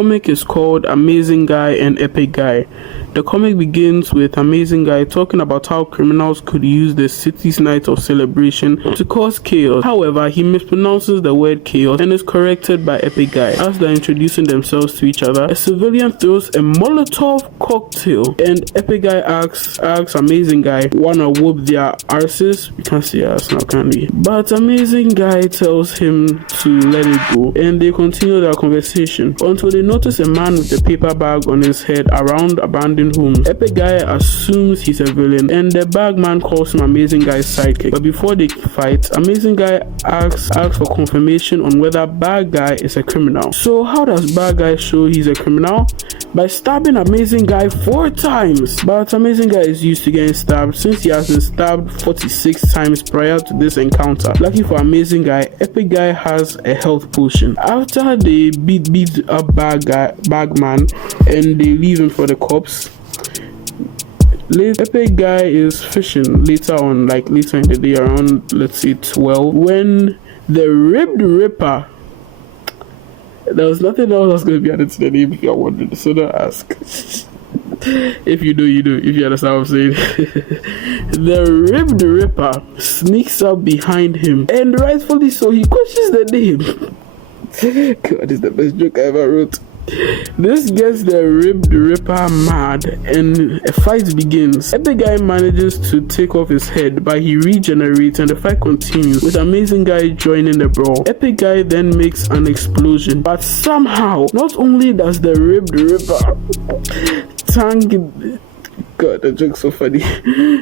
comic is called Amazing Guy and Epic Guy. The comic begins with Amazing Guy talking about how criminals could use the city's night of celebration to cause chaos. However, he mispronounces the word chaos and is corrected by Epic Guy. As they're introducing themselves to each other, a civilian throws a Molotov cocktail and Epic Guy asks Amazing Guy, wanna whoop their arses? You can't say ass now, can we? But Amazing Guy tells him to let it go, and they continue their conversation until they notice a man with a paper bag on his head around abandoned homes. Epic Guy assumes he's a villain, and the bagman calls him Amazing Guy's sidekick. But before they fight, Amazing Guy asks for confirmation on whether Bad Guy is a criminal. So how does Bad Guy show he's a criminal? By stabbing Amazing Guy 4 times. But Amazing Guy is used to getting stabbed since he has been stabbed 46 times prior to this encounter. Lucky for Amazing Guy, Epic Guy has a health potion. After they beat up Bagman and they leave him for the cops, Epic Guy is fishing later in the day around, let's say 12, when the Ribbed Ripper, there was nothing else that's going to be added to the name if you're wondering, so don't ask. If you do, you do, if you understand what I'm saying. The Ribbed Ripper sneaks up behind him, and rightfully so, he questions the name. God, this is the best joke I ever wrote. This gets the Ribbed Ripper mad, and a fight begins. Epic Guy manages to take off his head, but he regenerates and the fight continues, with Amazing Guy joining the brawl. Epic Guy then makes an explosion, but somehow, not only does the Ribbed Ripper God, the joke's so funny.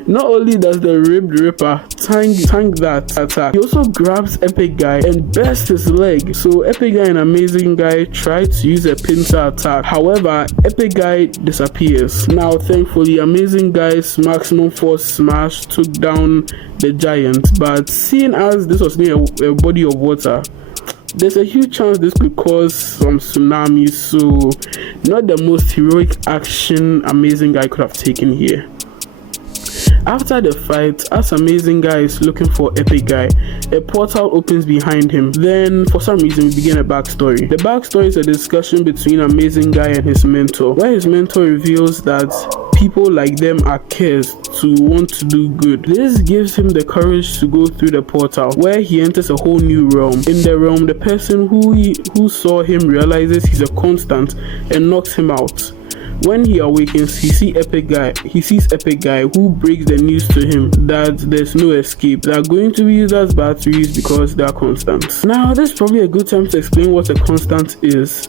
Not only does the Ribbed Ripper tank that attack, he also grabs Epic Guy and bursts his leg. So Epic Guy and Amazing Guy try to use a pincer attack. However, Epic Guy disappears. Now, thankfully, Amazing Guy's maximum force smash took down the giant. But seeing as this was near a body of water, there's a huge chance this could cause some tsunamis, so not the most heroic action Amazing Guy could have taken here. After the fight, as Amazing Guy is looking for Epic Guy, a portal opens behind him. Then, for some reason, we begin a backstory. The backstory is a discussion between Amazing Guy and his mentor, where his mentor reveals that people like them are cursed to want to do good. This gives him the courage to go through the portal, where he enters a whole new realm. In the realm, the person who saw him realizes he's a constant and knocks him out. When he awakens, he sees Epic Guy, who breaks the news to him that there's no escape. They are going to be used as batteries because they are constants. Now, this is probably a good time to explain what a constant is.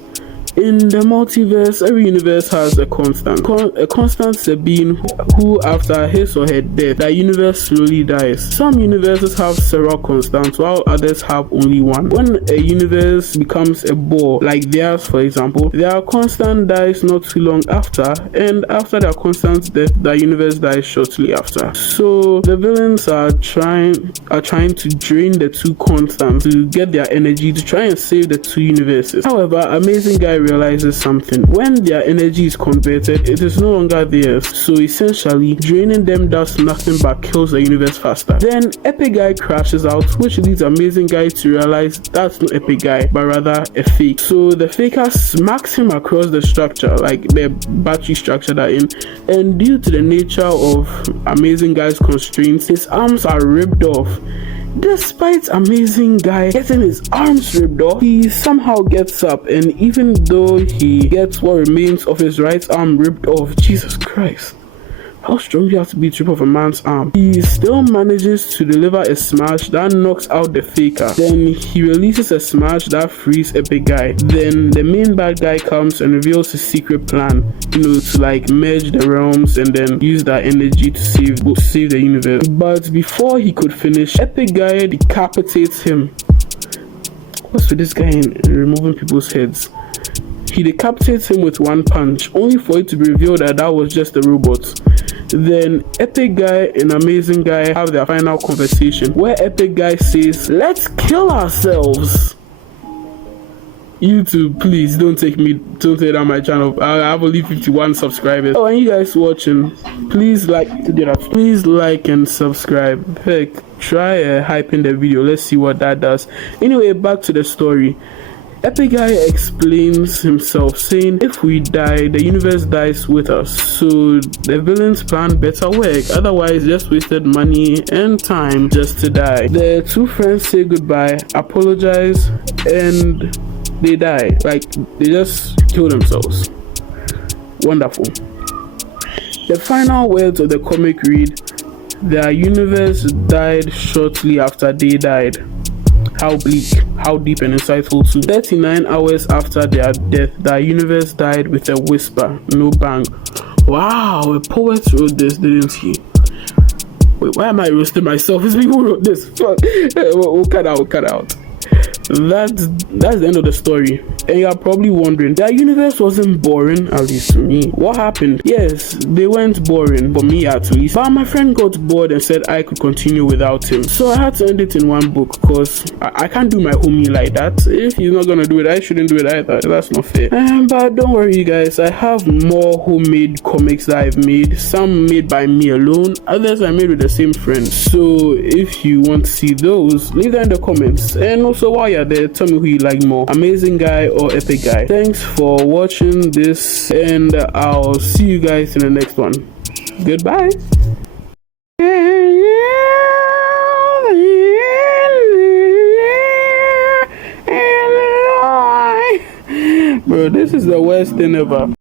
In the multiverse, every universe has a constant. A constant is a being who, after his or her death, that universe slowly dies. Some universes have several constants, while others have only one. When a universe becomes a bore, like theirs for example, their constant dies not too long after, and after their constant death, the universe dies shortly after. So the villains are trying to drain the two constants to get their energy to try and save the two universes. However, Amazing Guy realizes something. When their energy is converted, it is no longer theirs. So essentially, draining them does nothing but kills the universe faster. Then Epic Guy crashes out, which leads Amazing Guy to realize that's not Epic Guy, but rather a fake. So the faker smacks him across the structure, like the battery structure they're in, and due to the nature of Amazing Guy's constraints, his arms are ripped off. Despite Amazing Guy getting his arms ripped off, he somehow gets up, and even though he gets what remains of his right arm ripped off, Jesus Christ, how strong you have to be to rip off a man's arm, he still manages to deliver a smash that knocks out the faker. Then he releases a smash that frees Epic Guy. Then the main bad guy comes and reveals his secret plan, to merge the realms and then use that energy to save the universe. But before he could finish, Epic Guy decapitates him. What's with this guy in removing people's heads? He decapitates him with one punch, only for it to be revealed that was just a robot. Then Epic Guy and Amazing Guy have their final conversation, where Epic Guy says, "Let's kill ourselves." YouTube, please don't take down my channel. I have only 51 subscribers. Oh, and you guys watching, please like and subscribe. Heck, try hyping the video. Let's see what that does. Anyway, back to the story. Epic Guy explains himself, saying, if we die, the universe dies with us. So the villain's plan better work, otherwise just wasted money and time just to die. The two friends say goodbye, apologize, and they die. Like, they just kill themselves. Wonderful. The final words of the comic read, their universe died shortly after they died. How bleak, how deep and insightful too. 39 hours after their death, their universe died with a whisper, no bang. Wow, a poet wrote this, didn't he? Wait, why am I roasting myself? It's people who wrote this. Fuck. We'll cut out. That's the end of the story. And you're probably wondering, their universe wasn't boring, at least to me. What happened? Yes, they weren't boring, for me at least. But my friend got bored and said I could continue without him. So I had to end it in one book, because I can't do my homie like that. If he's not gonna do it, I shouldn't do it either. That's not fair. But don't worry, you guys. I have more homemade comics that I've made. Some made by me alone, others I made with the same friends. So if you want to see those, leave them in the comments. And also while you're there, tell me who you like more, Amazing Guy or Epic Guy. Thanks for watching this, and I'll see you guys in the next one. Goodbye. Bro, this is the worst thing ever.